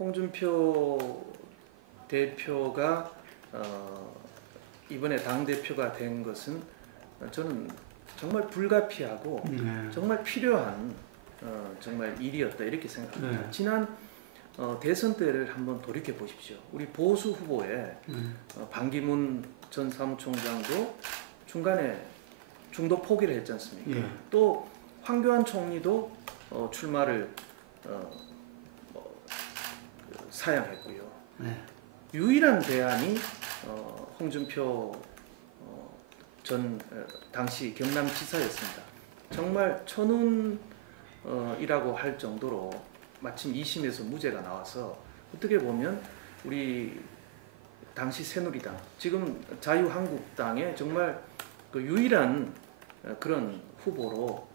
홍준표 대표가 이번에 당대표가 된 것은 저는 정말 불가피하고 정말 필요한 정말 일이었다 이렇게 생각합니다. 네. 지난 대선 때를 한번 돌이켜 보십시오. 우리 보수 후보에 반기문 전 사무총장도 중간에 중도 포기를 했지 않습니까? 예. 또 황교안 총리도 출마를 사양했고요. 네. 유일한 대안이 홍준표 전 당시 경남지사였습니다. 정말 천운이라고 할 정도로 마침 2심에서 무죄가 나와서 어떻게 보면 우리 당시 새누리당, 지금 자유한국당의 정말 그 유일한 그런 후보로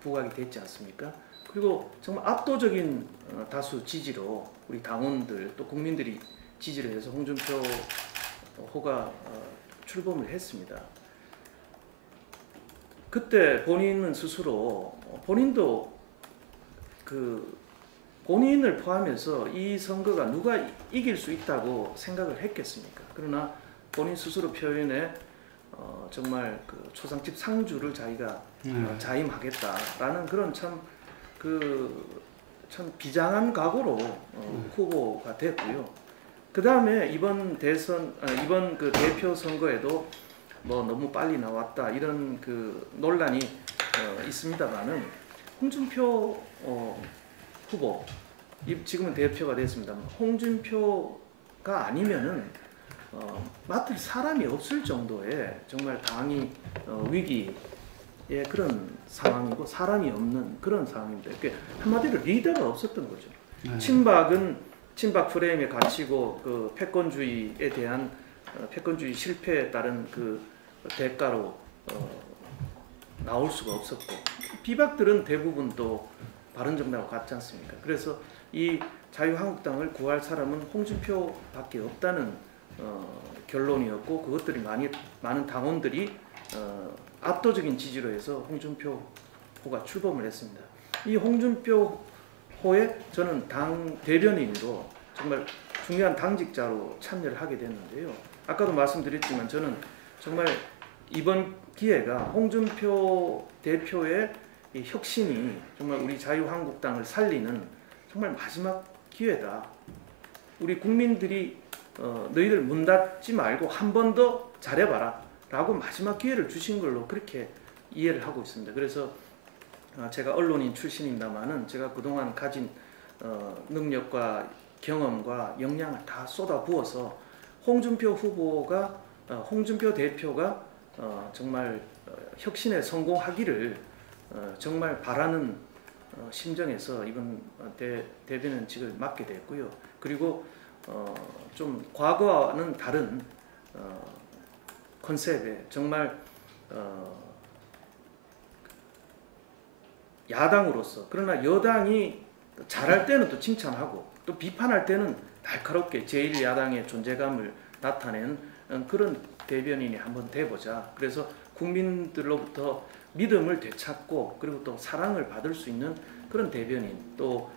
부각이 됐지 않습니까? 그리고 정말 압도적인 다수 지지로 우리 당원들 또 국민들이 지지를 해서 홍준표 호가 출범을 했습니다. 그때 본인은 스스로 본인도 그 본인을 포함해서 이 선거가 누가 이길 수 있다고 생각을 했겠습니까? 그러나 본인 스스로 표현에 정말 그 초상집 상주를 자기가 자임하겠다라는 그런 참 비장한 각오로 후보가 됐고요. 그 다음에 이번 그 대표 선거에도 뭐 너무 빨리 나왔다 이런 그 논란이 있습니다만은 홍준표 후보 지금은 대표가 됐습니다만 홍준표가 아니면은 맡을 사람이 없을 정도의 정말 당이 위기의 그런 상황이고 사람이 없는 그런 상황입니다. 그러니까 한마디로 리더가 없었던 거죠. 친박은 친박 프레임에 갇히고 그 패권주의에 대한 패권주의 실패에 따른 그 대가로 나올 수가 없었고 비박들은 대부분 또 바른정당하고 같지 않습니까? 그래서 이 자유한국당을 구할 사람은 홍준표밖에 없다는 결론이었고 그것들이 많은 당원들이 압도적인 지지로 해서 홍준표 호가 출범을 했습니다. 이 홍준표 호에 저는 당 대변인으로 정말 중요한 당직자로 참여를 하게 됐는데요. 아까도 말씀드렸지만 저는 정말 이번 기회가 홍준표 대표의 이 혁신이 정말 우리 자유한국당을 살리는 정말 마지막 기회다. 우리 국민들이 너희들 문 닫지 말고 한 번 더 잘해봐라 라고 마지막 기회를 주신 걸로 그렇게 이해를 하고 있습니다. 그래서 제가 언론인 출신입니다만은 제가 그동안 가진 능력과 경험과 역량을 다 쏟아부어서 홍준표 대표가 정말 혁신에 성공하기를 정말 바라는 심정에서 이번 대변인직을 맡게 됐고요. 그리고 좀 과거와는 다른 컨셉에 정말 야당으로서 그러나 여당이 잘할 때는 또 칭찬하고 또 비판할 때는 날카롭게 제1야당의 존재감을 나타낸 그런 대변인이 한번 돼보자. 그래서 국민들로부터 믿음을 되찾고 그리고 또 사랑을 받을 수 있는 그런 대변인 또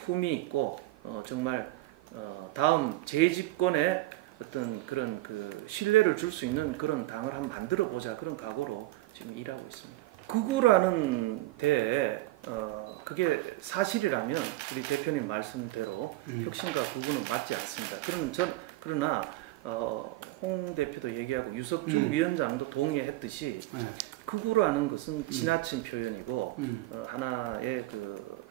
품위 있고 정말 다음 재집권에 어떤 그런 그 신뢰를 줄 수 있는 그런 당을 한번 만들어 보자 그런 각오로 지금 일하고 있습니다. 극우라는 데에 그게 사실이라면 우리 대표님 말씀대로 혁신과 극우는 맞지 않습니다. 그러나 홍 대표도 얘기하고 유석준 위원장도 동의했듯이 극우라는 것은 지나친 표현이고 하나의 그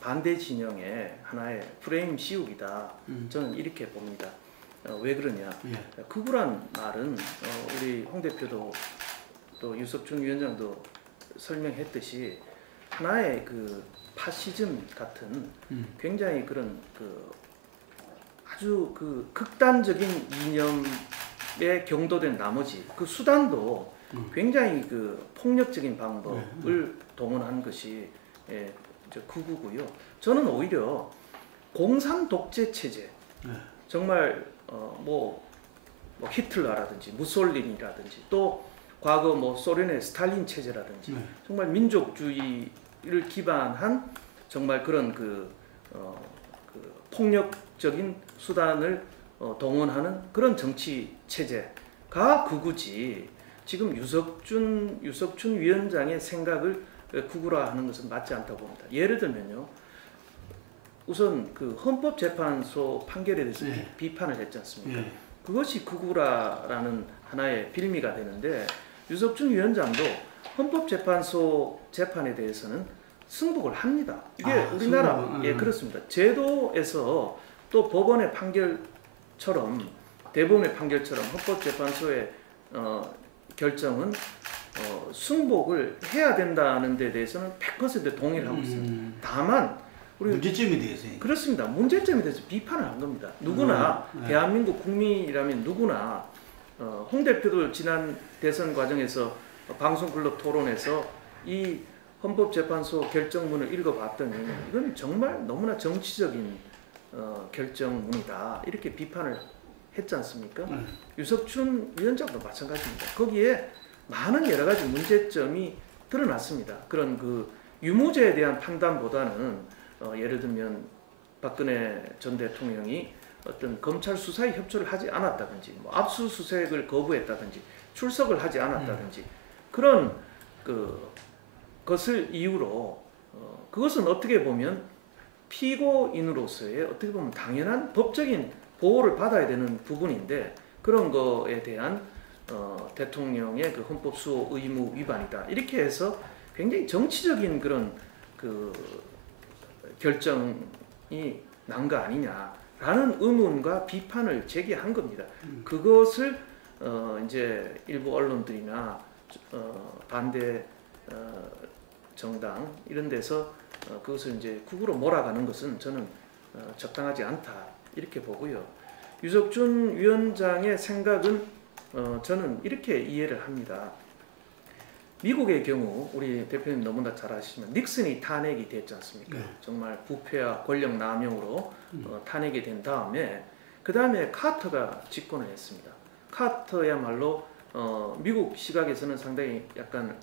반대 진영의 하나의 프레임 씌우기다. 저는 이렇게 봅니다. 왜 그러냐? 극우란 말은 우리 홍 대표도 또 유석준 위원장도 설명했듯이 하나의 그 파시즘 같은 굉장히 그런 그 아주 그 극단적인 이념에 경도된 나머지 그 수단도 굉장히 그 폭력적인 방법을 동원한 것이 극우고요. 저는 오히려 공산 독재 체제 정말 뭐 히틀러라든지 무솔리니라든지 또 과거 뭐 소련의 스탈린 체제라든지 정말 민족주의를 기반한 정말 그런 그 폭력 적인 수단을 동원하는 그런 정치 체제가 극우지 지금 유석춘 위원장의 생각을 극우화하는 것은 맞지 않다고 봅니다. 예를 들면요. 우선 그 헌법재판소 판결에 대해서 네. 비판을 했지 않습니까? 예. 그것이 극우라는 하나의 빌미가 되는데 유석춘 위원장도 헌법재판소 재판에 대해서는 승복을 합니다. 이게 우리나라 승복, 예 그렇습니다. 제도에서 또 법원의 판결처럼 대법원의 판결처럼 헌법재판소의 결정은 승복을 해야 된다는 데 대해서는 100% 동의를 하고 있습니다. 다만 우리 문제점에 대해서 그렇습니다. 문제점에 대해서 비판을 한 겁니다. 누구나 대한민국 국민이라면 누구나 홍 대표도 지난 대선 과정에서 방송클럽 토론에서 이 헌법재판소 결정문을 읽어봤더니 이건 정말 너무나 정치적인 결정문이다 이렇게 비판을 했지 않습니까? 유석춘 위원장도 마찬가지입니다. 거기에 많은 여러 가지 문제점이 드러났습니다. 그런 그 유무죄에 대한 판단보다는 예를 들면 박근혜 전 대통령이 어떤 검찰 수사에 협조를 하지 않았다든지 뭐 압수수색을 거부했다든지 출석을 하지 않았다든지 그런 것을 이유로 그것은 어떻게 보면 피고인으로서의 어떻게 보면 당연한 법적인 보호를 받아야 되는 부분인데 그런 거에 대한 대통령의 그 헌법 수호 의무 위반이다 이렇게 해서 굉장히 정치적인 그런 그 결정이 난 거 아니냐라는 의문과 비판을 제기한 겁니다. 그것을 이제 일부 언론들이나 반대 정당 이런 데서 그것을 이제 극우로 몰아가는 것은 저는 적당하지 않다 이렇게 보고요. 유석춘 위원장의 생각은 저는 이렇게 이해를 합니다. 미국의 경우 우리 대표님 너무나 잘 아시지만 닉슨이 탄핵이 됐지 않습니까? 네. 정말 부패와 권력 남용으로 탄핵이 된 다음에 그 다음에 카터가 집권을 했습니다. 카터야말로 미국 시각에서는 상당히 약간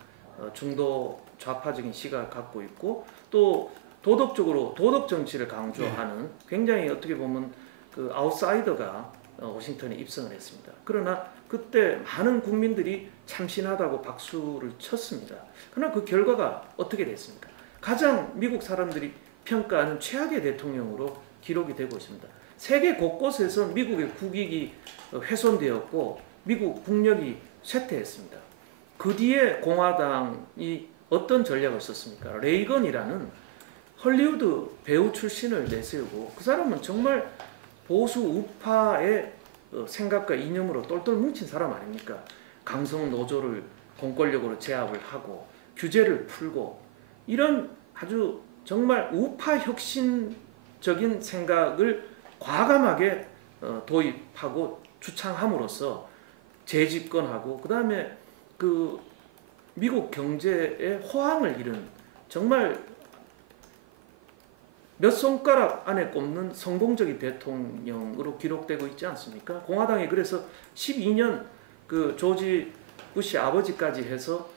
중도 좌파적인 시각을 갖고 있고 또 도덕적으로 도덕 정치를 강조하는 굉장히 어떻게 보면 그 아웃사이더가 워싱턴에 입성을 했습니다. 그러나 그때 많은 국민들이 참신하다고 박수를 쳤습니다. 그러나 그 결과가 어떻게 됐습니까? 가장 미국 사람들이 평가하는 최악의 대통령으로 기록이 되고 있습니다. 세계 곳곳에서 미국의 국익이 훼손되었고 미국 국력이 쇠퇴했습니다. 그 뒤에 공화당이 어떤 전략을 썼습니까? 레이건이라는 헐리우드 배우 출신을 내세우고 그 사람은 정말 보수 우파의 생각과 이념으로 똘똘 뭉친 사람 아닙니까? 강성 노조를 공권력으로 제압을 하고 규제를 풀고 이런 아주 정말 우파 혁신적인 생각을 과감하게 도입하고 주창함으로써 재집권하고 그 다음에 그 미국 경제의 호황을 이룬 정말 몇 손가락 안에 꼽는 성공적인 대통령으로 기록되고 있지 않습니까? 공화당이 그래서 12년 그 조지 부시 아버지까지 해서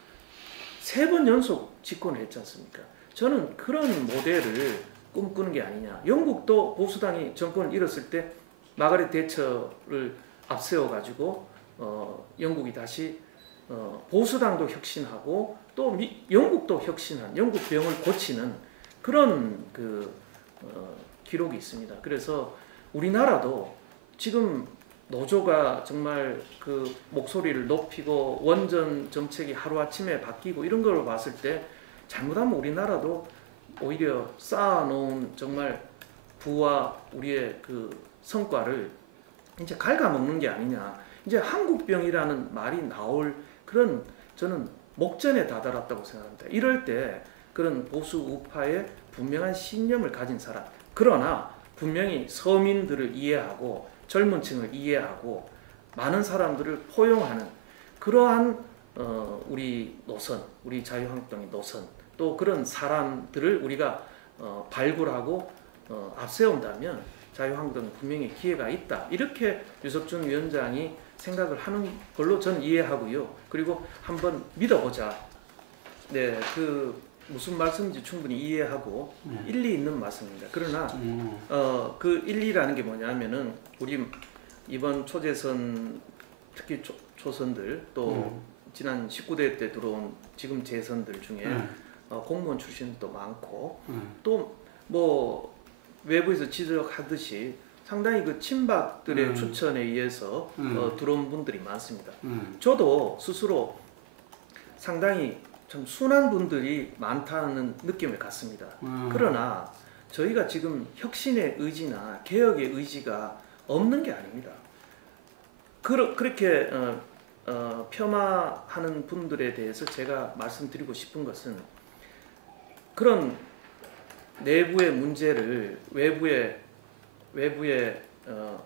3번 연속 집권을 했지 않습니까? 저는 그런 모델을 꿈꾸는 게 아니냐. 영국도 보수당이 정권을 잃었을 때 마가렛 대처를 앞세워 가지고 영국이 다시 보수당도 혁신하고 또 영국도 혁신한 영국 병을 고치는 그런 기록이 있습니다. 그래서 우리나라도 지금 노조가 정말 그 목소리를 높이고 원전 정책이 하루아침에 바뀌고 이런 걸 봤을 때 잘못하면 우리나라도 오히려 쌓아놓은 정말 부와 우리의 그 성과를 이제 갉아먹는 게 아니냐. 이제 한국병이라는 말이 나올 그런 저는 목전에 다다랐다고 생각합니다. 이럴 때 그런 보수 우파의 분명한 신념을 가진 사람, 그러나 분명히 서민들을 이해하고 젊은 층을 이해하고 많은 사람들을 포용하는 그러한 우리 노선, 우리 자유한국당의 노선, 또 그런 사람들을 우리가 발굴하고 앞세운다면 자유한국당은 분명히 기회가 있다. 이렇게 유석춘 위원장이 생각을 하는 걸로 저는 이해하고요. 그리고 한번 믿어보자. 네, 무슨 말씀인지 충분히 이해하고 일리 있는 말씀입니다. 그러나 그 일리라는 게 뭐냐면은 우리 이번 초재선 특히 초선들 또 지난 19대 때 들어온 지금 재선들 중에 공무원 출신도 많고 또 뭐 외부에서 지적하듯이 상당히 그 친박들의 추천에 의해서 들어온 분들이 많습니다. 저도 스스로 상당히 참 순한 분들이 많다는 느낌을 갖습니다. 그러나 저희가 지금 혁신의 의지나 개혁의 의지가 없는 게 아닙니다. 그렇게 폄하하는 분들에 대해서 제가 말씀드리고 싶은 것은 그런 내부의 문제를 외부에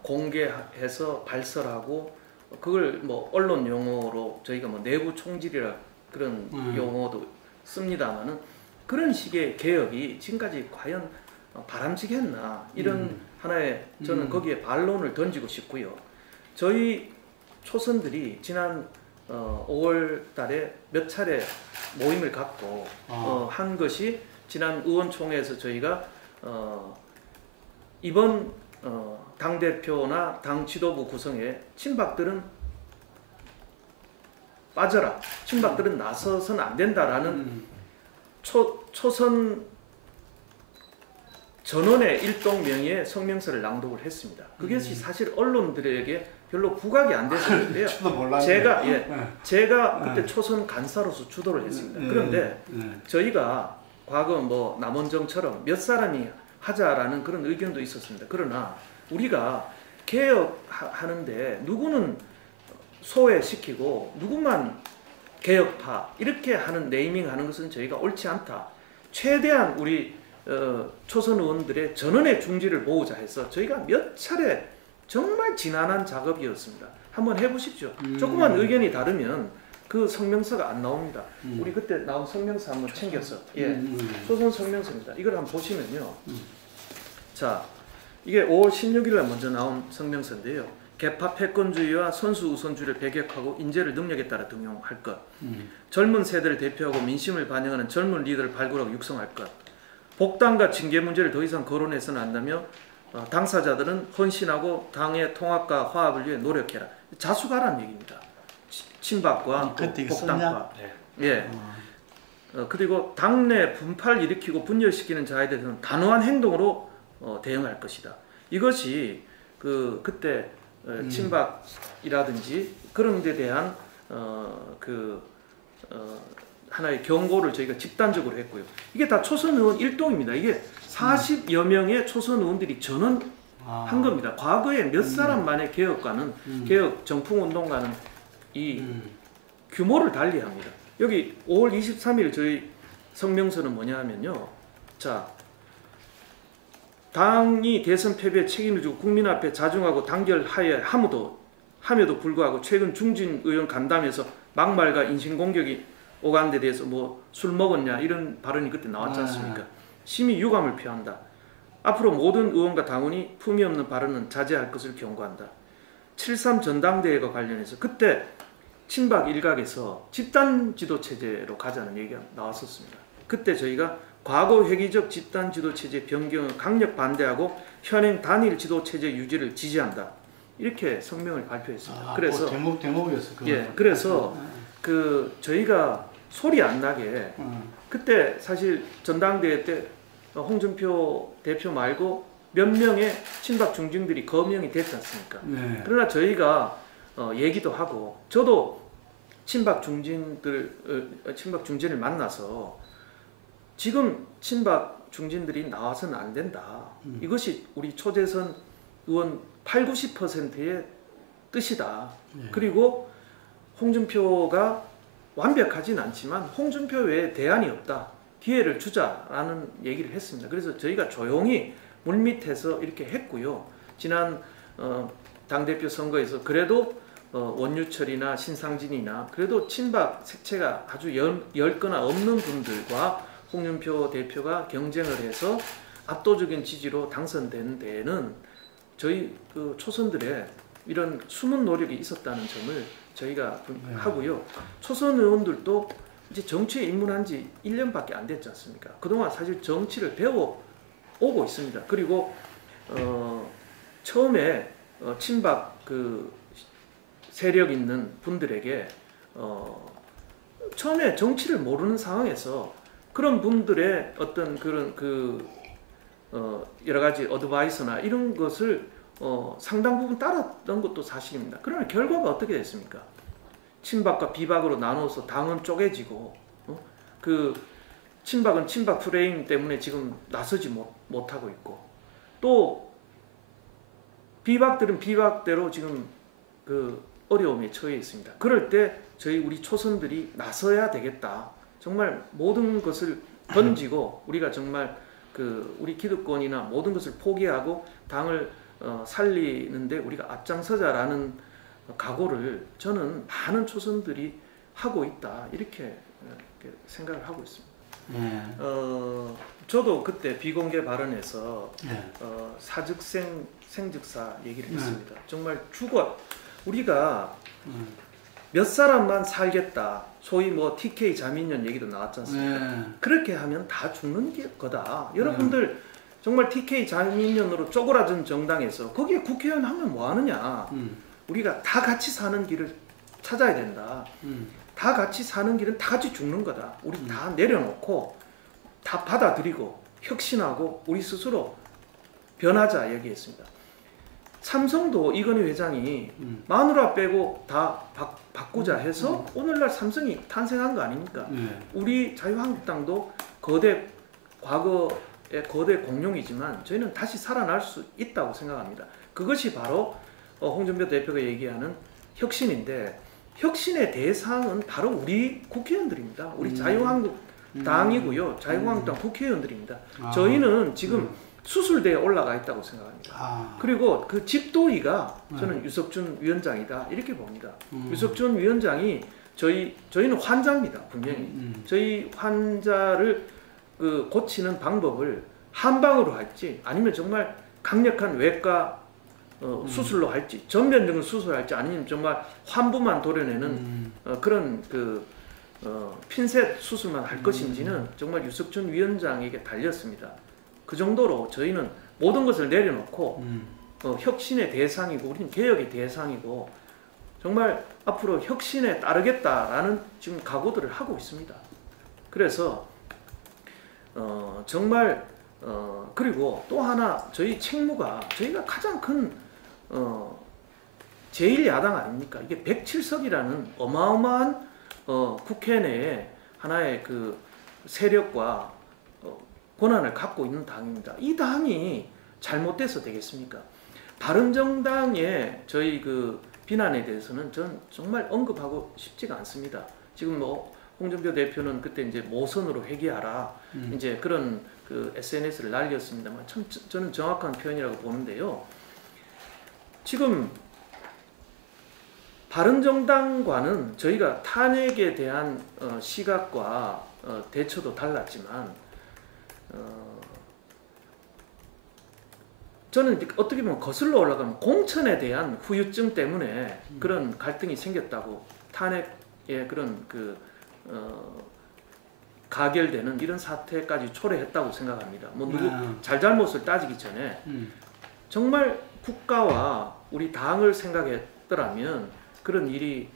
공개해서 발설하고 그걸 뭐 언론 용어로 저희가 뭐 내부 총질이라 그런 용어도 씁니다만은 그런 식의 개혁이 지금까지 과연 바람직했나 이런 하나의 저는 거기에 반론을 던지고 싶고요. 저희 초선들이 지난 5월 달에 몇 차례 모임을 갖고 한 것이 지난 의원총회에서 저희가 이번 당대표나 당 지도부 구성에 친박들은 빠져라. 친박들은 나서서는 안 된다라는 초선 전원의 일동명의의 성명서를 낭독을 했습니다. 그것이 사실 언론들에게 별로 부각이 안 됐었는데요. 제가 그때 초선 간사로서 주도를 했습니다. 그런데 저희가 과거 뭐 남원정처럼 몇 사람이 하자라는 그런 의견도 있었습니다. 그러나 우리가 개혁하는데 누구는 소외시키고 누구만 개혁파 이렇게 하는 네이밍하는 것은 저희가 옳지 않다. 최대한 우리 초선 의원들의 전원의 중지를 보호자 해서 저희가 몇 차례 정말 지난한 작업이었습니다. 한번 해보십시오. 조그만 의견이 다르면 그 성명서가 안 나옵니다. 우리 그때 나온 성명서 한번 챙겼어. 예, 초선 성명서입니다. 이걸 한번 보시면요. 자, 이게 5월 16일 날 먼저 나온 성명서인데요. 개파 패권주의와 선수 우선주의를 배격하고 인재를 능력에 따라 등용할 것. 젊은 세대를 대표하고 민심을 반영하는 젊은 리더를 발굴하고 육성할 것. 복당과 징계 문제를 더 이상 거론해서는 안 된다며 당사자들은 헌신하고 당의 통합과 화합을 위해 노력해라. 자수가라는 얘기입니다. 친박과 복당과. 예. 그리고 당내 분파를 일으키고 분열시키는 자에 대해서는 단호한 행동으로 대응할 것이다. 이것이 그때 친박이라든지 그런 데 대한 하나의 경고를 저희가 집단적으로 했고요. 이게 다 초선 의원 일동입니다. 이게 40여 명의 초선 의원들이 전원한 겁니다. 과거에 몇 사람만의 개혁과는 개혁 정풍운동과는 이 규모를 달리합니다. 여기 5월 23일 저희 성명서는 뭐냐 하면요. 자, 당이 대선 패배에 책임을 지고 국민 앞에 자중하고 단결하여 함에도 불구하고 최근 중진 의원 간담회에서 막말과 인신공격이 오간 데 대해서 뭐 술 먹었냐 이런 발언이 그때 나왔지 않습니까? 심히 유감을 표한다. 앞으로 모든 의원과 당원이 품위 없는 발언은 자제할 것을 경고한다. 7.3 전당대회와 관련해서 그때 친박 일각에서 집단지도체제로 가자는 얘기가 나왔었습니다. 그때 저희가 과거 획일적 집단지도체제 변경을 강력 반대하고 현행 단일 지도체제 유지를 지지한다. 이렇게 성명을 발표했습니다. 그래서 대목이었어. 예, 그래서 저희가 소리 안 나게 그때 사실 전당대회 때 홍준표 대표 말고 몇 명의 친박 중진들이 거명이 됐지 않습니까? 네. 그러나 저희가 얘기도 하고 저도 친박 중진을 만나서 지금 친박 중진들이 나와서는 안 된다. 이것이 우리 초재선 의원 80~90%의 뜻이다. 그리고 홍준표가 완벽하진 않지만 홍준표 외에 대안이 없다. 기회를 주자라는 얘기를 했습니다. 그래서 저희가 조용히 물밑에서 이렇게 했고요. 지난 당대표 선거에서 그래도 원유철이나 신상진이나 그래도 친박 색채가 아주 엷거나 없는 분들과 홍준표 대표가 경쟁을 해서 압도적인 지지로 당선된 데에는 저희 초선들의 이런 숨은 노력이 있었다는 점을 저희가 하고요. 초선 의원들도 이제 정치에 입문한 지 1년밖에 안 됐지 않습니까? 그동안 사실 정치를 배워 오고 있습니다. 그리고 처음에 친박 그 세력 있는 분들에게 처음에 정치를 모르는 상황에서 그런 분들의 어떤 그런 여러 가지 어드바이스나 이런 것을 상당 부분 따랐던 것도 사실입니다. 그러나 결과가 어떻게 됐습니까? 친박과 비박으로 나눠서 당은 쪼개지고 그 친박은 친박 프레임 때문에 지금 나서지 못하고 있고 또 비박들은 비박대로 지금 그 어려움에 처해 있습니다. 그럴 때 우리 초선들이 나서야 되겠다. 정말 모든 것을 던지고 우리가 정말 우리 기득권이나 모든 것을 포기하고 당을 살리는데 우리가 앞장서자라는 각오를 저는 많은 초선들이 하고 있다. 이렇게 생각을 하고 있습니다. 저도 그때 비공개 발언에서 사즉생 생즉사 얘기를 했습니다. 정말 우리가 몇 사람만 살겠다. 소위 뭐 TK 자민련 얘기도 나왔지 않습니까? 그렇게 하면 다 죽는 거다. 여러분들 정말 TK 자민련으로 쪼그라든 정당에서 거기에 국회의원 하면 뭐 하느냐. 우리가 다 같이 사는 길을 찾아야 된다. 다 같이 사는 길은 다 같이 죽는 거다. 우리 다 내려놓고 다 받아들이고 혁신하고 우리 스스로 변하자 얘기했습니다. 삼성도 이건희 회장이 마누라 빼고 다 바꾸자 해서 오늘날 삼성이 탄생한 거 아닙니까? 우리 자유한국당도 과거의 거대 공룡이지만 저희는 다시 살아날 수 있다고 생각합니다. 그것이 바로 홍준표 대표가 얘기하는 혁신인데 혁신의 대상은 바로 우리 국회의원들입니다. 우리 자유한국당이고요. 자유한국당 국회의원들입니다. 저희는 지금 수술대에 올라가 있다고 생각합니다. 그리고 그 집도의가 저는 유석준 위원장이다 이렇게 봅니다. 유석준 위원장이 저희는 환자입니다. 분명히 저희 환자를 고치는 방법을 한방으로 할지 아니면 정말 강력한 외과 수술로 할지 전면적인 수술할지 아니면 정말 환부만 도려내는 그런 핀셋 수술만 할 것인지는 정말 유석준 위원장에게 달렸습니다. 그 정도로 저희는 모든 것을 내려놓고 혁신의 대상이고 우리는 개혁의 대상이고 정말 앞으로 혁신에 따르겠다라는 지금 각오들을 하고 있습니다. 그래서 정말 그리고 또 하나 저희 책무가 저희가 가장 큰 제1야당 아닙니까? 이게 107석이라는 어마어마한 국회 내에 하나의 세력과 권한을 갖고 있는 당입니다. 이 당이 잘못돼서 되겠습니까? 바른정당의 저희 비난에 대해서는 전 정말 언급하고 싶지가 않습니다. 지금 홍준표 대표는 그때 이제 모선으로 회귀하라 이제 그런 SNS를 날렸습니다만 참 저는 정확한 표현이라고 보는데요. 지금 바른정당과는 저희가 탄핵에 대한 시각과 대처도 달랐지만 저는 어떻게 보면 거슬러 올라가면 공천에 대한 후유증 때문에 그런 갈등이 생겼다고 탄핵의 그런 가결되는 이런 사태까지 초래했다고 생각합니다. 뭐 누구 잘잘못을 따지기 전에 정말 국가와 우리 당을 생각했더라면 그런 일이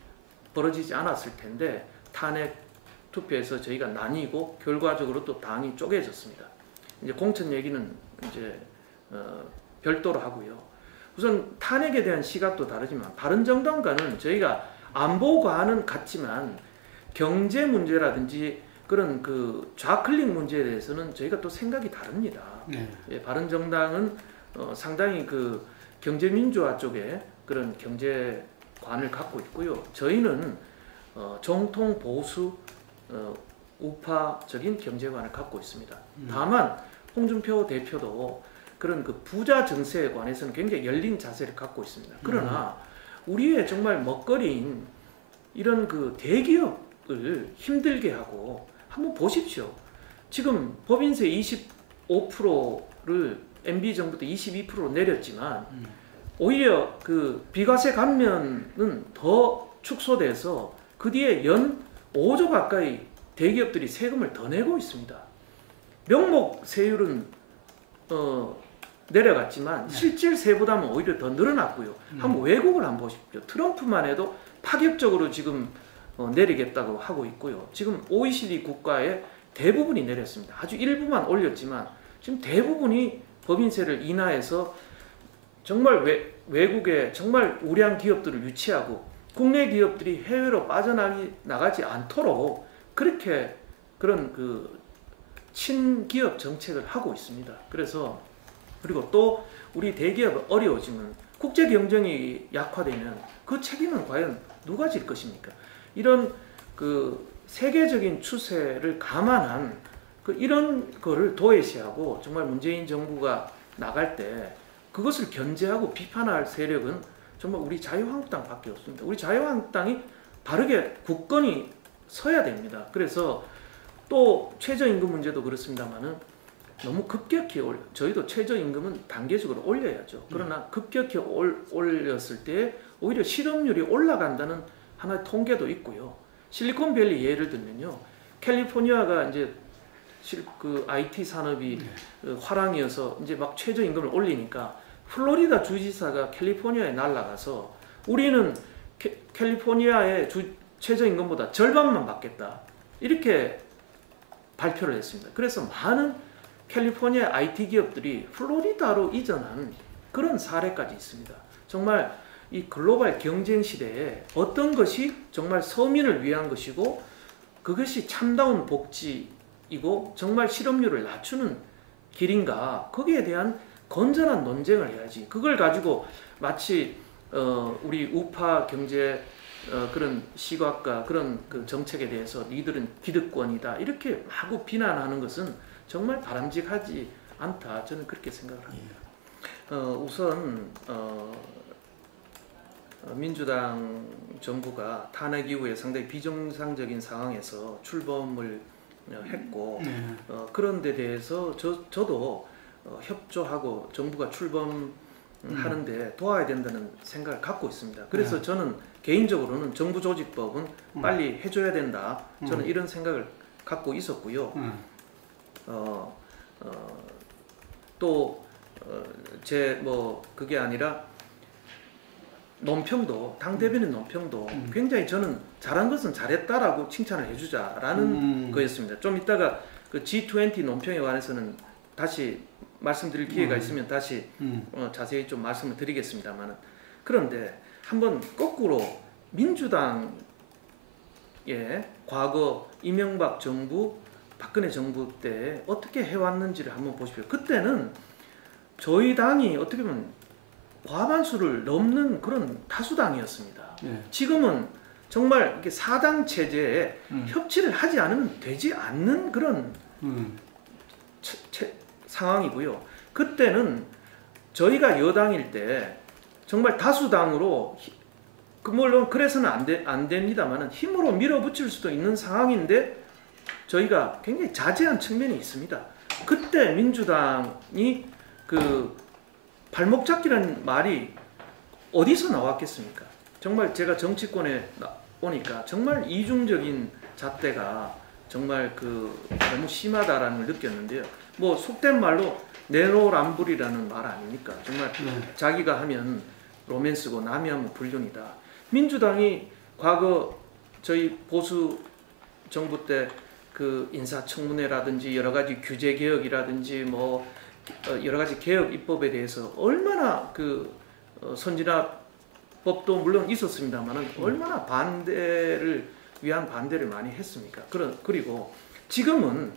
벌어지지 않았을 텐데 탄핵 투표에서 저희가 나뉘고 결과적으로 또 당이 쪼개졌습니다. 이제 공천 얘기는 이제 별도로 하고요. 우선 탄핵에 대한 시각도 다르지만 바른정당과는 저희가 안보과는 같지만 경제 문제라든지 그런 좌클릭 문제에 대해서는 저희가 또 생각이 다릅니다. 예, 바른정당은 상당히 경제민주화 쪽에 그런 경제관을 갖고 있고요. 저희는 정통 보수 우파적인 경제관을 갖고 있습니다. 다만 홍준표 대표도 그런 부자 정세에 관해서는 굉장히 열린 자세를 갖고 있습니다. 그러나 우리의 정말 먹거리인 이런 대기업을 힘들게 하고 한번 보십시오. 지금 법인세 25%를 MB 정부 때 22%로 내렸지만 오히려 비과세 감면은 더 축소돼서 그 뒤에 연 5조 가까이 대기업들이 세금을 더 내고 있습니다. 명목 세율은 내려갔지만 실질 세보다는 오히려 더 늘어났고요. 한번 외국을 한번 보십시오. 트럼프만 해도 파격적으로 지금 내리겠다고 하고 있고요. 지금 OECD 국가의 대부분이 내렸습니다. 아주 일부만 올렸지만 지금 대부분이 법인세를 인하해서 정말 외국에 정말 우량 기업들을 유치하고 국내 기업들이 해외로 빠져나가지 않도록 그렇게 그런 그 친기업 정책을 하고 있습니다. 그래서 그리고 또 우리 대기업 어려워지면 국제 경쟁이 약화되면 그 책임은 과연 누가 질 것입니까? 이런 그 세계적인 추세를 감안한 이런 거를 도외시하고 정말 문재인 정부가 나갈 때 그것을 견제하고 비판할 세력은 정말 우리 자유한국당밖에 없습니다. 우리 자유한국당이 바르게 굳건히 서야 됩니다. 그래서 또 최저임금 문제도 그렇습니다만은 너무 급격히 저희도 최저임금은 단계적으로 올려야죠. 그러나 급격히 올렸을 때 오히려 실업률이 올라간다는 하나의 통계도 있고요. 실리콘밸리 예를 들면요, 캘리포니아가 이제 그 IT 산업이 화랑이어서 이제 막 최저임금을 올리니까 플로리다 주지사가 캘리포니아에 날아가서 우리는 캘리포니아의 최저임금보다 절반만 받겠다 이렇게 발표를 했습니다. 그래서 많은 캘리포니아 IT 기업들이 플로리다로 이전한 그런 사례까지 있습니다. 정말 이 글로벌 경쟁 시대에 어떤 것이 정말 서민을 위한 것이고 그것이 참다운 복지이고 정말 실업률을 낮추는 길인가, 거기에 대한 건전한 논쟁을 해야지. 그걸 가지고 마치 우리 우파 경제 그런 시각과 그런 그 정책에 대해서 니들은 기득권이다 이렇게 마구 비난하는 것은 정말 바람직하지 않다, 저는 그렇게 생각을 합니다. 우선 민주당 정부가 탄핵 이후에 상당히 비정상적인 상황에서 출범을 했고 그런 데 대해서 저도 협조하고 정부가 출범하는데 도와야 된다는 생각을 갖고 있습니다. 그래서 저는 개인적으로는 정부조직법은 빨리 해줘야 된다, 저는 이런 생각을 갖고 있었고요. 또 제 뭐 그게 아니라 논평도, 당대변인 논평도 굉장히 저는 잘한 것은 잘했다라고 칭찬을 해주자라는 거였습니다. 좀 이따가 그 G20 논평에 관해서는 다시 말씀드릴 기회가 있으면 다시 자세히 좀 말씀을 드리겠습니다만, 그런데 한번 거꾸로 민주당의 과거 이명박 정부, 박근혜 정부 때 어떻게 해왔는지를 한번 보십시오. 그때는 저희 당이 어떻게 보면 과반수를 넘는 그런 다수당이었습니다. 지금은 정말 이렇게 사당 체제에 협치를 하지 않으면 되지 않는 그런 상황이고요. 그때는 저희가 여당일 때 정말 다수당으로, 물론 그래서는 안 됩니다만 힘으로 밀어붙일 수도 있는 상황인데 저희가 굉장히 자제한 측면이 있습니다. 그때 민주당이 그 발목 잡기라는 말이 어디서 나왔겠습니까? 정말 제가 정치권에 오니까 정말 이중적인 잣대가 정말 너무 심하다라는 걸 느꼈는데요. 뭐 속된 말로 내로남불이라는 말 아닙니까? 정말 자기가 하면 로맨스고 남이 하면 불륜이다. 민주당이 과거 저희 보수 정부 때 그 인사청문회라든지 여러 가지 규제 개혁이라든지 뭐 여러 가지 개혁 입법에 대해서 얼마나 선진화법도 물론 있었습니다만은 얼마나 반대를 위한 반대를 많이 했습니까? 그리고 지금은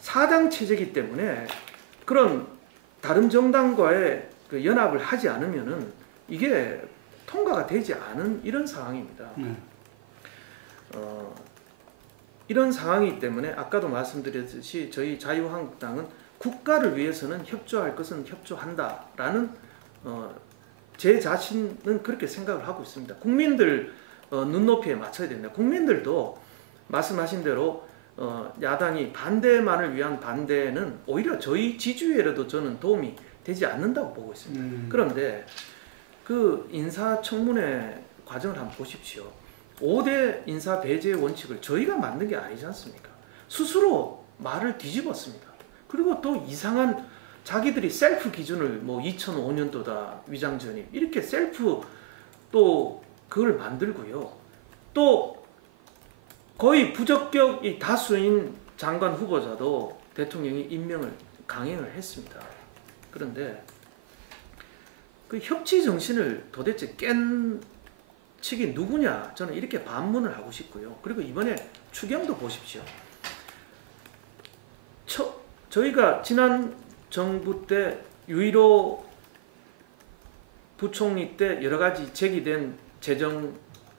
사당 체제이기 때문에 그런 다른 정당과의 그 연합을 하지 않으면은 이게 통과가 되지 않은 이런 상황입니다. 이런 상황이기 때문에 아까도 말씀드렸듯이 저희 자유한국당은 국가를 위해서는 협조할 것은 협조한다라는 제 자신은 그렇게 생각을 하고 있습니다. 국민들 눈높이에 맞춰야 됩니다. 국민들도 말씀하신 대로 야당이 반대만을 위한 반대는 오히려 저희 지지율에도 저는 도움이 되지 않는다고 보고 있습니다. 그런데 그 인사청문회 과정을 한번 보십시오. 5대 인사 배제 원칙을 저희가 만든 게 아니지 않습니까? 스스로 말을 뒤집었습니다. 그리고 또 이상한 자기들이 셀프 기준을 뭐 2005년도다 위장전입 이렇게 셀프 또 그걸 만들고요. 또 거의 부적격이 다수인 장관 후보자도 대통령이 임명을 강행을 했습니다. 그런데 그 협치 정신을 도대체 깬 측이 누구냐, 저는 이렇게 반문을 하고 싶고요. 그리고 이번에 추경도 보십시오. 저희가 지난 정부 때 유일호 부총리 때 여러 가지 제기된 재정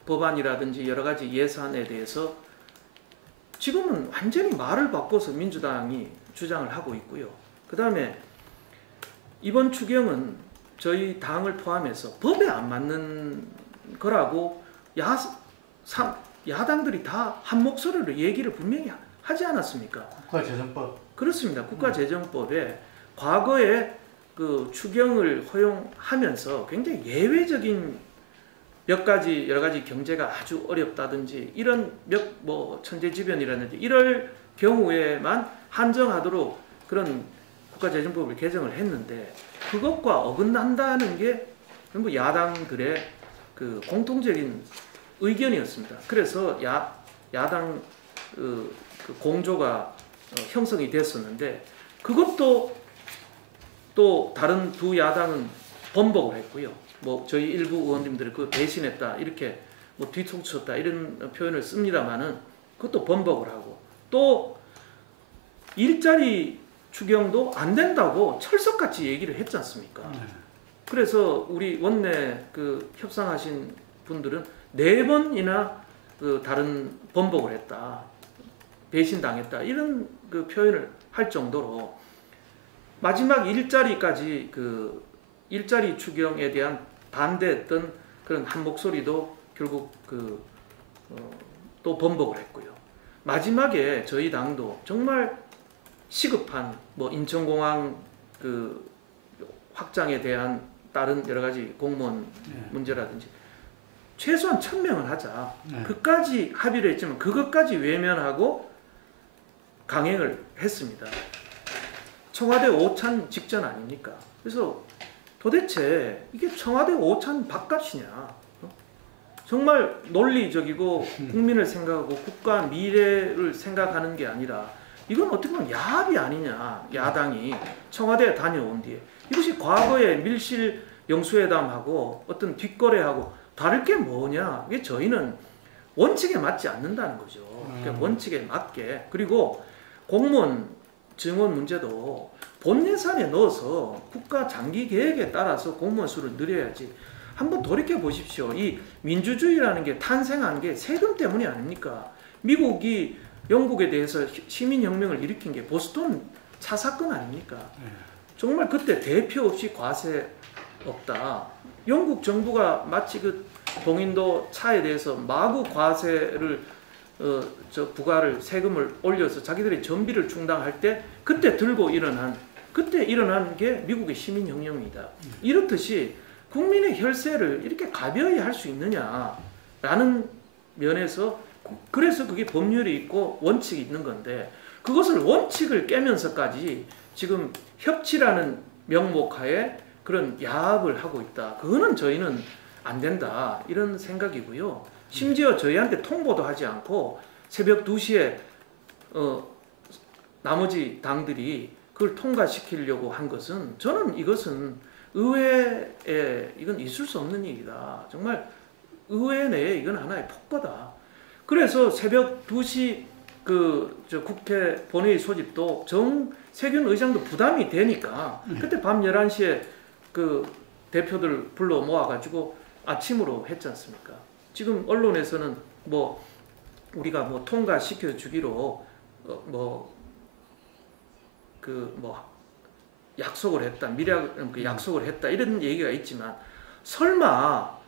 법안이라든지 여러 가지 예산에 대해서 지금은 완전히 말을 바꿔서 민주당이 주장을 하고 있고요. 그 다음에 이번 추경은 저희 당을 포함해서 법에 안 맞는 거라고 야당들이 다 한 목소리로 얘기를 분명히 하지 않았습니까? 국가재정법. 그렇습니다. 국가재정법에 과거에 그 추경을 허용하면서 굉장히 예외적인 몇 가지 여러 가지 경제가 아주 어렵다든지 이런 뭐 천재지변이라든지 이럴 경우에만 한정하도록 그런 국가재정법을 개정을 했는데 그것과 어긋난다는 게 전부 야당들의 그 공통적인 의견이었습니다. 그래서 야당 그 공조가 형성이 됐었는데 그것도 또 다른 두 야당은 번복을 했고요. 뭐 저희 일부 의원님들이 그 배신했다 이렇게 뭐 뒤통수쳤다 이런 표현을 씁니다만은 그것도 번복을 하고 또 일자리 추경도 안 된다고 철석같이 얘기를 했지 않습니까? 그래서 우리 원내 그 협상하신 분들은 4번이나 그 다른 번복을 했다, 배신당했다 이런 그 표현을 할 정도로 마지막 일자리까지 그 일자리 추경에 대한 반대했던 그런 한 목소리도 결국 또 번복을 했고요. 마지막에 저희 당도 정말 시급한 뭐 인천공항 그 확장에 대한 다른 여러 가지 공무원 문제라든지 최소한 1000명은 하자. 그까지 합의를 했지만 그것까지 외면하고 강행을 했습니다. 청와대 오찬 직전 아닙니까? 그래서 도대체 이게 청와대 오찬 밥값이냐? 정말 논리적이고 국민을 생각하고 국가 미래를 생각하는 게 아니라 이건 어떻게 보면 야합이 아니냐, 야당이 청와대에 다녀온 뒤에 이것이 과거의 밀실 영수회담하고 어떤 뒷거래하고 다를 게 뭐냐? 이게 저희는 원칙에 맞지 않는다는 거죠. 그러니까 원칙에 맞게. 그리고 공무원 증원 문제도 본 예산에 넣어서 국가 장기 계획에 따라서 공무원 수를 늘려야지. 한번 돌이켜 보십시오. 이 민주주의라는 게 탄생한 게 세금 때문이 아닙니까? 미국이 영국에 대해서 시민혁명을 일으킨 게 보스턴 차 사건 아닙니까? 정말 그때 대표 없이 과세 없다. 영국 정부가 마치 그 동인도 차에 대해서 마구 과세를 부과를 세금을 올려서 자기들의 전비를 충당할 때 그때 일어난 게 미국의 시민혁명이다. 이렇듯이 국민의 혈세를 이렇게 가벼이 할 수 있느냐라는 면에서 그래서 그게 법률이 있고 원칙이 있는 건데 그것을 원칙을 깨면서까지 지금 협치라는 명목하에 그런 야합을 하고 있다. 그거는 저희는 안 된다 이런 생각이고요. 심지어 저희한테 통보도 하지 않고 새벽 2시에 나머지 당들이 그걸 통과시키려고 한 것은 저는 이것은 의회에 이건 있을 수 없는 일이다. 정말 의회 내에 이건 하나의 폭거다. 그래서 새벽 2시 국회 본회의 소집도 정세균 의장도 부담이 되니까 그때 밤 11시에 그 대표들 불러 모아가지고 아침으로 했지 않습니까? 지금 언론에서는 뭐 우리가 뭐 통과시켜 주기로 약속을 했다, 약속을 했다 이런 얘기가 있지만 설마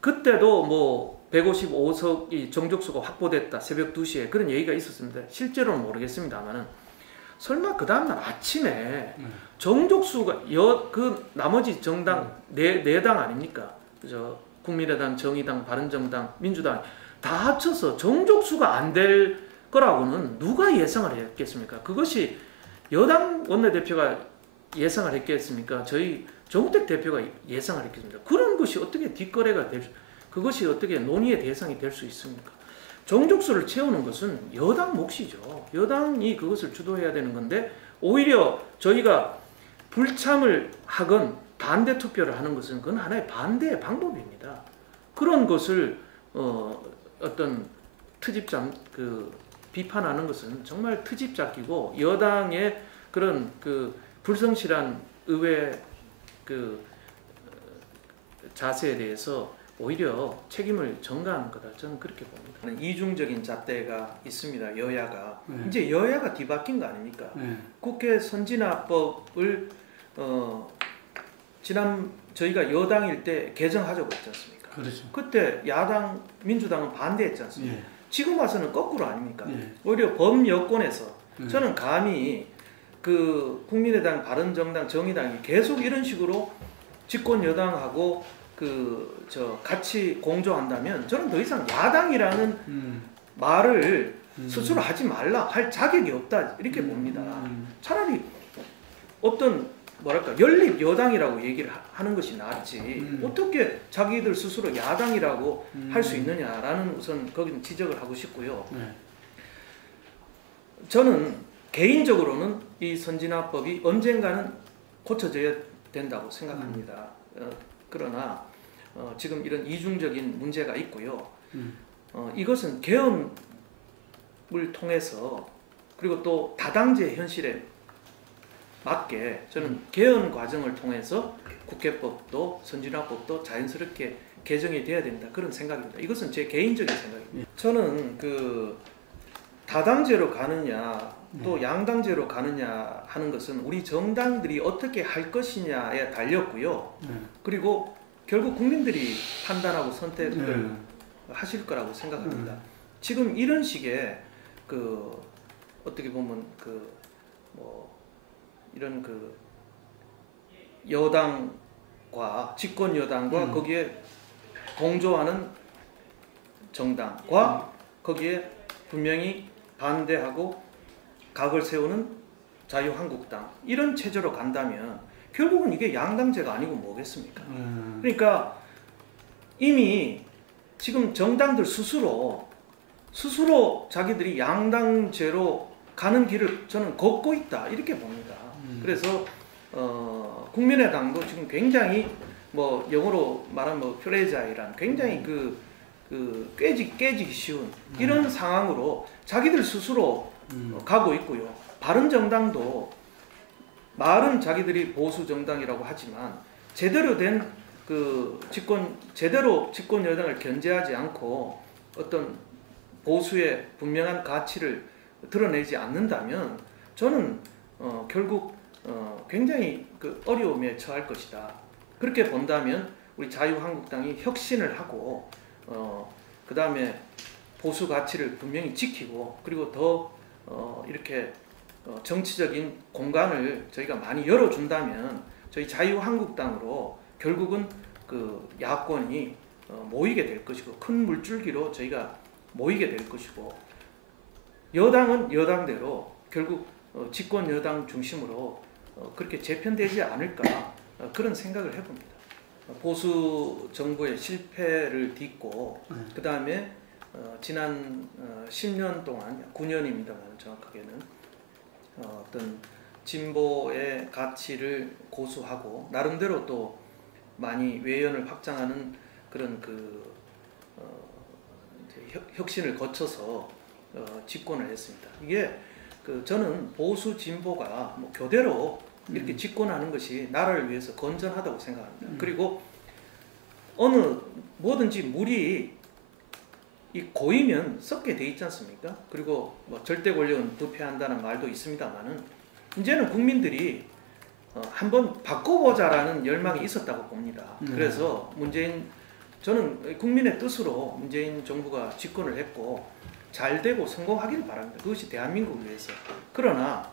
그때도 뭐 155석이 정족수가 확보됐다 새벽 2시에 그런 얘기가 있었습니다. 실제로는 모르겠습니다만은 설마 그 다음날 아침에 정족수가 그 나머지 정당 네 당 아닙니까? 그죠? 국민의당, 정의당, 바른정당, 민주당 다 합쳐서 정족수가 안 될 거라고는 누가 예상을 했겠습니까? 그것이 여당 원내대표가 예상을 했겠습니까? 저희 정우택 대표가 예상을 했겠습니까? 그런 것이 어떻게 뒷거래가 그것이 어떻게 논의의 대상이 될 수 있습니까? 정족수를 채우는 것은 여당 몫이죠. 여당이 그것을 주도해야 되는 건데 오히려 저희가 불참을 하건 반대 투표를 하는 것은 그건 하나의 반대의 방법입니다. 그런 것을 어떤 트집잡 비판하는 것은 정말 트집 잡기고 여당의 그런 불성실한 의회 자세에 대해서 오히려 책임을 전가하는 거다. 저는 그렇게 봅니다. 이중적인 잣대가 있습니다. 여야가. 이제 여야가 뒤바뀐 거 아닙니까? 국회 선진화법을 저희가 여당일 때 개정하자고 했지 않습니까? 그렇죠. 그때 야당, 민주당은 반대했지 않습니까? 지금 와서는 거꾸로 아닙니까? 오히려 범여권에서 저는 감히 국민의당, 바른정당, 정의당이 계속 이런 식으로 집권 여당하고 같이 공조한다면 저는 더 이상 야당이라는 말을 스스로 하지 말라 할 자격이 없다 이렇게 봅니다. 차라리 어떤 연립 여당이라고 얘기를 하는 것이 낫지 어떻게 자기들 스스로 야당이라고 할 수 있느냐라는 우선 거기는 지적을 하고 싶고요. 저는 개인적으로는 이 선진화법이 언젠가는 고쳐져야 된다고 생각합니다. 그러나 지금 이런 이중적인 문제가 있고요. 이것은 계엄을 통해서 그리고 또 다당제 현실에 맞게 저는 개헌 과정을 통해서 국회법도 선진화법도 자연스럽게 개정이 돼야 된다 그런 생각입니다. 이것은 제 개인적인 생각입니다. 저는 다당제로 가느냐 또 양당제로 가느냐 하는 것은 우리 정당들이 어떻게 할 것이냐에 달렸고요. 그리고 결국 국민들이 판단하고 선택을 하실 거라고 생각합니다. 지금 이런 식의 어떻게 보면 이런 여당과 집권 여당과 거기에 동조하는 정당과 거기에 분명히 반대하고 각을 세우는 자유한국당 이런 체제로 간다면 결국은 이게 양당제가 아니고 뭐겠습니까? 그러니까 이미 지금 정당들 스스로 자기들이 양당제로 가는 길을 저는 걷고 있다 이렇게 봅니다. 그래서 국민의당도 지금 굉장히 영어로 말하면 프레자일한 굉장히 깨지기 쉬운 이런 상황으로 자기들 스스로 가고 있고요. 바른정당도 말은 자기들이 보수 정당이라고 하지만 제대로 된 제대로 집권 여당을 견제하지 않고 어떤 보수의 분명한 가치를 드러내지 않는다면 저는 결국 굉장히 어려움에 처할 것이다. 그렇게 본다면 우리 자유한국당이 혁신을 하고 그 다음에 보수 가치를 분명히 지키고 그리고 더 이렇게 정치적인 공간을 저희가 많이 열어준다면 저희 자유한국당으로 결국은 야권이 모이게 될 것이고 큰 물줄기로 저희가 모이게 될 것이고 여당은 여당대로 결국 집권 여당 중심으로 그렇게 재편되지 않을까 그런 생각을 해봅니다. 보수 정부의 실패를 딛고 그 다음에 지난 10년 동안 9년입니다만 정확하게는 어떤 진보의 가치를 고수하고 나름대로 또 많이 외연을 확장하는 그런 혁신을 거쳐서 집권을 했습니다. 이게 저는 보수 진보가 교대로 이렇게 집권하는 것이 나라를 위해서 건전하다고 생각합니다. 그리고 뭐든지 물이 고이면 썩게 돼 있지 않습니까? 그리고 절대 권력은 부패한다는 말도 있습니다만은 이제는 국민들이 한번 바꿔보자라는 열망이 있었다고 봅니다. 그래서 저는 국민의 뜻으로 문재인 정부가 집권을 했고 잘 되고 성공하기를 바랍니다. 그것이 대한민국을 위해서. 그러나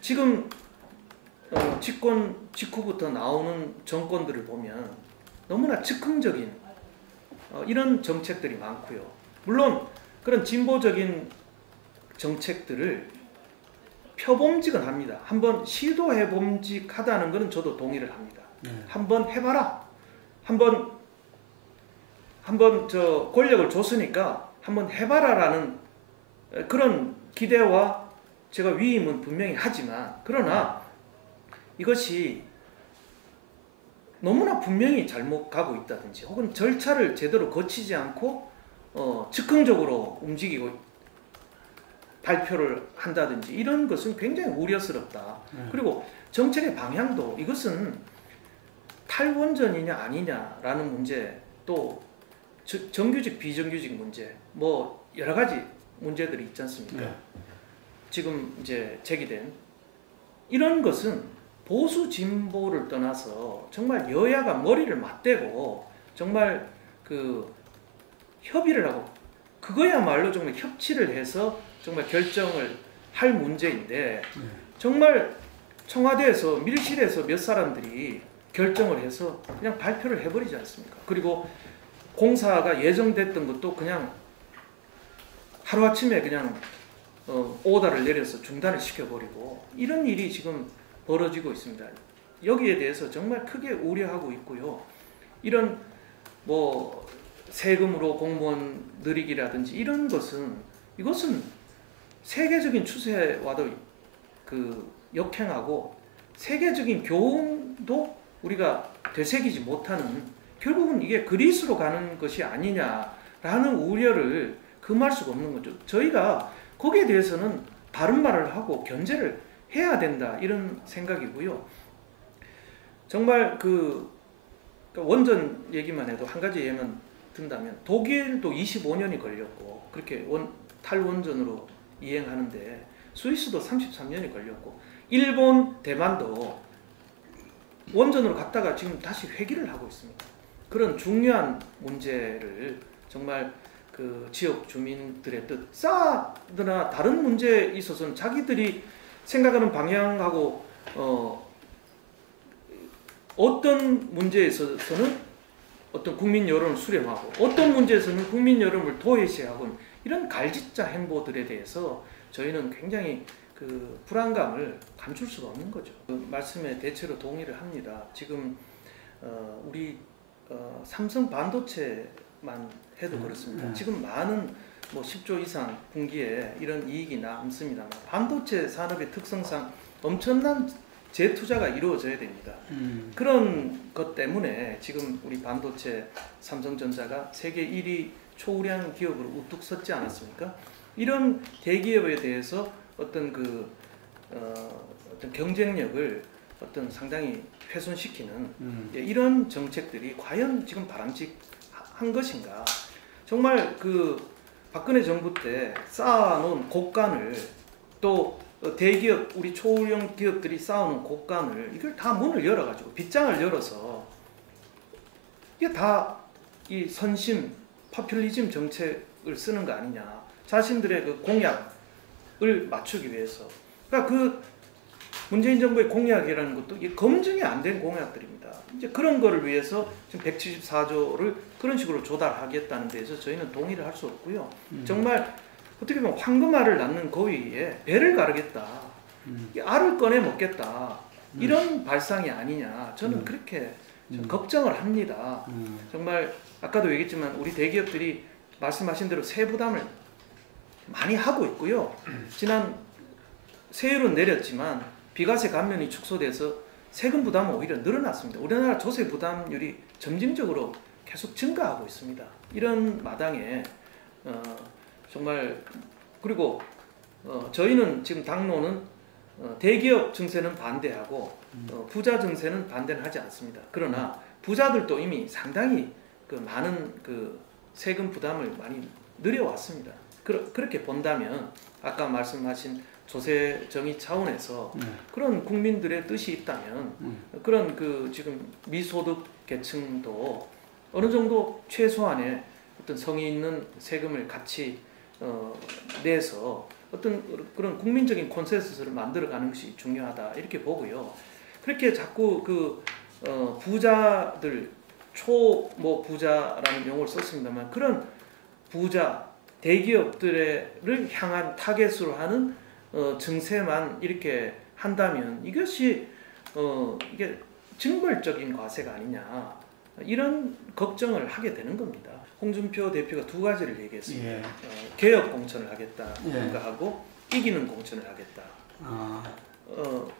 지금 집권 직후부터 나오는 정권들을 보면 너무나 즉흥적인 이런 정책들이 많고요. 물론 그런 진보적인 정책들을 표범직은 한번 시도해봄직하다는 것은 저도 동의를 합니다. 한번 해봐라. 한번 저 권력을 줬으니까 한번 해봐라라는 그런 기대와 제가 위임은 분명히 하지만, 그러나 이것이 너무나 분명히 잘못 가고 있다든지 혹은 절차를 제대로 거치지 않고 즉흥적으로 움직이고 발표를 한다든지 이런 것은 굉장히 우려스럽다. 그리고 정책의 방향도 이것은 탈원전이냐 아니냐라는 문제, 또 정규직 비정규직 문제, 뭐 여러 가지 문제들이 있지 않습니까? 지금 이제 제기된 이런 것은 보수 진보를 떠나서 정말 여야가 머리를 맞대고 정말 그 협의를 하고, 그거야말로 정말 협치를 해서 정말 결정을 할 문제인데, 정말 청와대에서 밀실에서 몇 사람들이 결정을 해서 그냥 발표를 해버리지 않습니까? 그리고 공사가 예정됐던 것도 그냥 하루아침에 그냥 오다를 내려서 중단을 시켜버리고, 이런 일이 지금 벌어지고 있습니다. 여기에 대해서 정말 크게 우려하고 있고요. 이런 뭐 세금으로 공무원 늘리기라든지 이런 것은, 이것은 세계적인 추세와도 그 역행하고 세계적인 교훈도 우리가 되새기지 못하는, 결국은 이게 그리스로 가는 것이 아니냐라는 우려를 금할 수가 없는 거죠. 저희가 거기에 대해서는 바른 말을 하고 견제를 해야 된다, 이런 생각이고요. 정말 그 원전 얘기만 해도 한 가지 예만 든다면, 독일도 25년이 걸렸고 그렇게 탈원전으로 이행하는데, 스위스도 33년이 걸렸고, 일본, 대만도 원전으로 갔다가 지금 다시 회귀를 하고 있습니다. 그런 중요한 문제를 정말 그 지역 주민들의 뜻, 사드나 다른 문제에 있어서는 자기들이 생각하는 방향하고 어떤 문제에 있어서는 어떤 국민 여론을 수렴하고 어떤 문제에서는 국민 여론을 도외시하고, 이런 갈짓자 행보들에 대해서 저희는 굉장히 그 불안감을 감출 수가 없는 거죠. 그 말씀에 대체로 동의를 합니다. 지금 우리 삼성 반도체만 해도 그렇습니다. 지금 많은 뭐 10조 이상 분기에 이런 이익이 남습니다만, 반도체 산업의 특성상 엄청난 재투자가 이루어져야 됩니다. 그런 것 때문에 지금 우리 반도체 삼성전자가 세계 1위 초우량 기업으로 우뚝 섰지 않았습니까? 이런 대기업에 대해서 어떤 어떤 경쟁력을 어떤 상당히 훼손시키는 이런 정책들이 과연 지금 바람직한 것인가? 정말 그 박근혜 정부 때 쌓아놓은 곡간을, 또 대기업, 우리 초우량 기업들이 쌓아놓은 곡간을, 이걸 다 문을 열어가지고 빗장을 열어서 이게 다 이 선심, 포퓰리즘 정책을 쓰는 거 아니냐, 자신들의 그 공약을 맞추기 위해서. 그러니까 그 문재인 정부의 공약이라는 것도 이게 검증이 안 된 공약들입니다. 이제 그런 거를 위해서 지금 174조를 그런 식으로 조달하겠다는 데서 저희는 동의를 할 수 없고요. 정말 어떻게 보면 황금알을 낳는 거위에 배를 가르겠다, 알을 꺼내 먹겠다, 이런 발상이 아니냐, 저는 그렇게 좀 걱정을 합니다. 정말 아까도 얘기했지만 우리 대기업들이 말씀하신 대로 세부담을 많이 하고 있고요. 지난 세율은 내렸지만 비과세 감면이 축소돼서 세금 부담은 오히려 늘어났습니다. 우리나라 조세 부담률이 점진적으로 계속 증가하고 있습니다. 이런 마당에 정말, 그리고 저희는 지금 당론은 대기업 증세는 반대하고 부자 증세는 반대는 하지 않습니다. 그러나 부자들도 이미 상당히 그 많은 그 세금 부담을 많이 늘려왔습니다. 그렇게 본다면 아까 말씀하신 조세 정의 차원에서 그런 국민들의 뜻이 있다면 그런 그 지금 미소득 계층도 어느 정도 최소한의 어떤 성의 있는 세금을 같이 내서 어떤 그런 국민적인 콘센서스를 만들어가는 것이 중요하다, 이렇게 보고요. 그렇게 자꾸 그 부자들, 초 뭐 부자라는 용어를 썼습니다만 그런 부자 대기업들을 향한 타겟으로 하는 증세만 이렇게 한다면 이것이 이게 징벌적인 과세가 아니냐 이런 걱정을 하게 되는 겁니다. 홍준표 대표가 두 가지를 얘기했습니다. 예. 개혁 공천을 하겠다 예. 하고 이기는 공천을 하겠다. 아.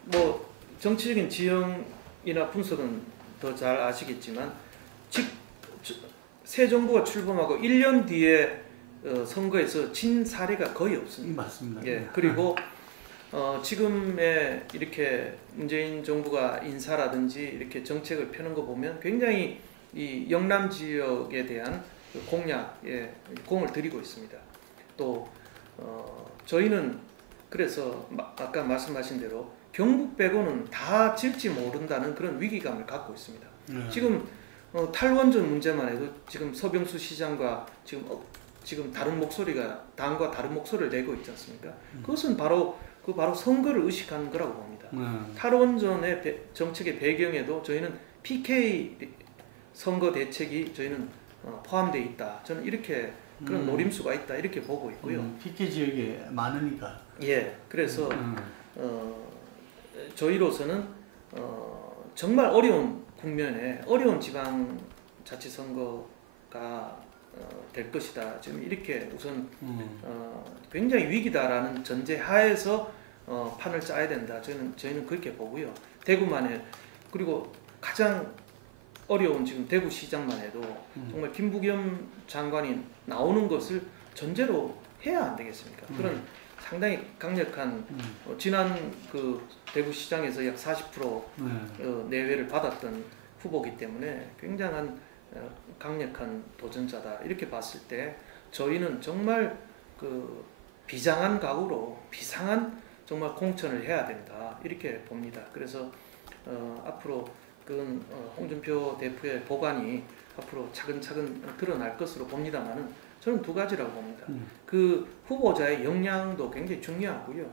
뭐 정치적인 지형이나 분석은 더 잘 아시겠지만 새 정부가 출범하고 1년 뒤에 선거에서 진 사례가 거의 없습니다. 맞습니다. 예, 그리고 지금의 이렇게 문재인 정부가 인사라든지 이렇게 정책을 펴는 거 보면 굉장히 이 영남 지역에 대한 공약에 공을 들이고 있습니다. 또 저희는 그래서 아까 말씀하신 대로 경북 빼고는 다 질지 모른다는 그런 위기감을 갖고 있습니다. 지금 탈원전 문제만 해도 지금 서병수 시장과 지금 다른 목소리가 당과 다른 목소리를 내고 있지 않습니까? 그것은 바로 선거를 의식하는 거라고 봅니다. 탈원전의 정책의 배경에도 저희는 PK 선거 대책이 저희는 포함되어 있다. 저는 이렇게 그런 노림수가 있다 이렇게 보고 있고요. PK 지역에 많으니까. 예, 그래서 저희로서는 정말 어려운 국면에 어려운 지방자치선거가 될 것이다. 지금 이렇게 우선 굉장히 위기다라는 전제 하에서 판을 짜야 된다. 저희는 그렇게 보고요. 대구만 그리고 가장 어려운 지금 대구시장만 해도 정말 김부겸 장관이 나오는 것을 전제로 해야 안 되겠습니까? 그런 상당히 강력한 지난 그 대구시장에서 약 40% 내외를 받았던 후보기 때문에 굉장한 강력한 도전자다 이렇게 봤을 때 저희는 정말 그 비장한 각오로 비상한 정말 공천을 해야 된다 이렇게 봅니다. 그래서 앞으로 그건 홍준표 대표의 보관이 앞으로 차근차근 드러날 것으로 봅니다만은 저는 두 가지라고 봅니다. 그 후보자의 역량도 굉장히 중요하고요.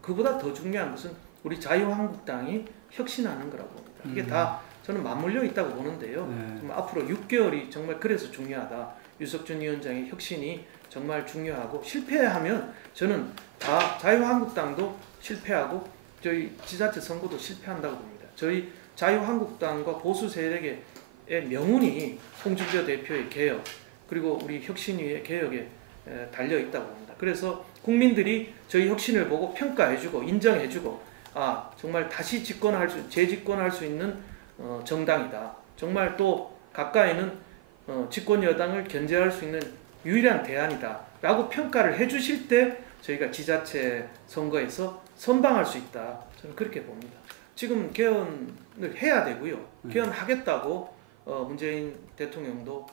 그보다 더 중요한 것은 우리 자유한국당이 혁신하는 거라고 봅니다. 이게 다 저는 맞물려 있다고 보는데요. 앞으로 6개월이 정말 그래서 중요하다. 유석준 위원장의 혁신이 정말 중요하고 실패하면 저는 다 자유한국당도 실패하고 저희 지자체 선거도 실패한다고 봅니다. 저희 자유한국당과 보수 세력의 명운이 홍준표 대표의 개혁 그리고 우리 혁신위의 개혁에 달려 있다고 봅니다. 그래서 국민들이 저희 혁신을 보고 평가해주고 인정해주고 정말 다시 재집권할 수 있는 정당이다. 정말 또 가까이는 집권 여당을 견제할 수 있는 유일한 대안이다. 라고 평가를 해주실 때 저희가 지자체 선거에서 선방할 수 있다. 저는 그렇게 봅니다. 지금 개헌을 해야 되고요. 개헌하겠다고 문재인 대통령도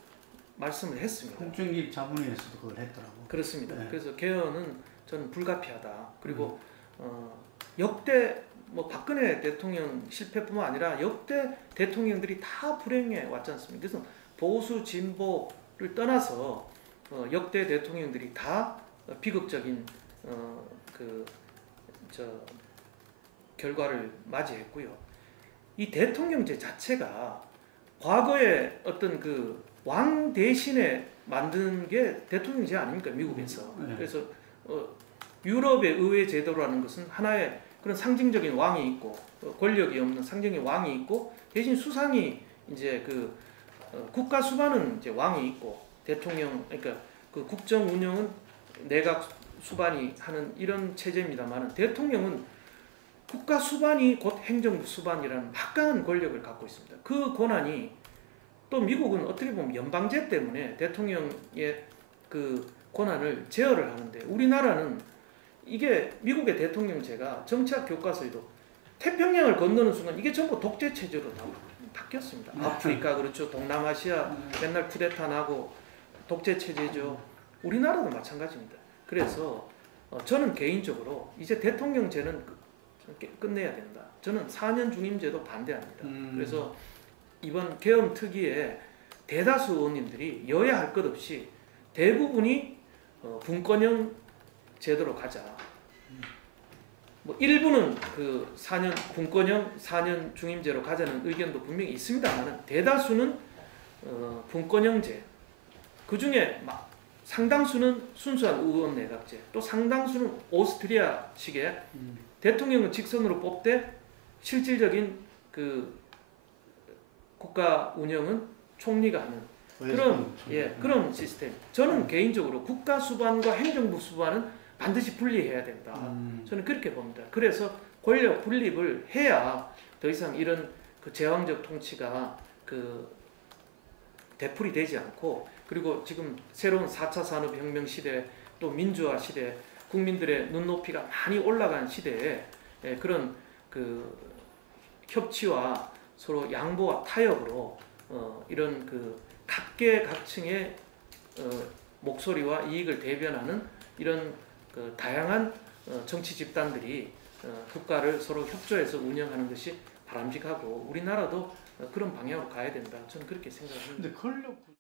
말씀을 했습니다. 홍준기 자문위에서도 그걸 했더라고. 그렇습니다. 그래서 개헌은 저는 불가피하다. 그리고 역대 뭐 박근혜 대통령 실패뿐만 아니라 역대 대통령들이 다 불행해 왔지 않습니까? 그래서 보수 진보를 떠나서 역대 대통령들이 다 비극적인 결과를 맞이했고요. 이 대통령제 자체가 과거에 어떤 그 왕 대신에 만든 게 대통령제 아닙니까? 미국에서. 그래서 유럽의 의회 제도라는 것은 하나의 그런 상징적인 왕이 있고 권력이 없는 상징의 왕이 있고 대신 수상이 이제 그 국가 수반은 이제 왕이 있고 대통령 그러니까 그 국정 운영은 내각 수반이 하는 이런 체제입니다만 대통령은 국가 수반이 곧 행정부 수반이라는 막강한 권력을 갖고 있습니다. 그 권한이 또 미국은 어떻게 보면 연방제 때문에 대통령의 그 권한을 제어를 하는데 우리나라는 이게 미국의 대통령제가 정치학 교과서에도 태평양을 건너는 순간 이게 전부 독재 체제로 다 바뀌었습니다. 아프리카 그렇죠. 동남아시아 맨날 쿠데타 나고 독재 체제죠. 우리나라도 마찬가지입니다. 그래서 저는 개인적으로 이제 대통령제는 끝내야 된다. 저는 4년 중임제도 반대합니다. 그래서 이번 개헌 특위에 대다수 의원님들이 여야 할 것 없이 대부분이 분권형 제도로 가자. 뭐 일부는 그 4년 분권형 4년 중임제로 가자는 의견도 분명히 있습니다만 대다수는 분권형제, 그 중에 상당수는 순수한 의원 내각제, 또 상당수는 오스트리아식의 대통령은 직선으로 뽑되 실질적인 그 국가 운영은 총리가 하는 그런 시스템. 저는 개인적으로 국가 수반과 행정부 수반은 반드시 분리해야 된다. 저는 그렇게 봅니다. 그래서 권력 분립을 해야 더 이상 이런 그 제왕적 통치가 그 되풀이 되지 않고, 그리고 지금 새로운 4차 산업혁명 시대, 또 민주화 시대, 국민들의 눈높이가 많이 올라간 시대에 그런 그 협치와 서로 양보와 타협으로 이런 그 각계각층의 목소리와 이익을 대변하는 이런 그 다양한 정치 집단들이 국가를 서로 협조해서 운영하는 것이 바람직하고, 우리나라도 그런 방향으로 가야 된다. 저는 그렇게 생각합니다. 근데 권력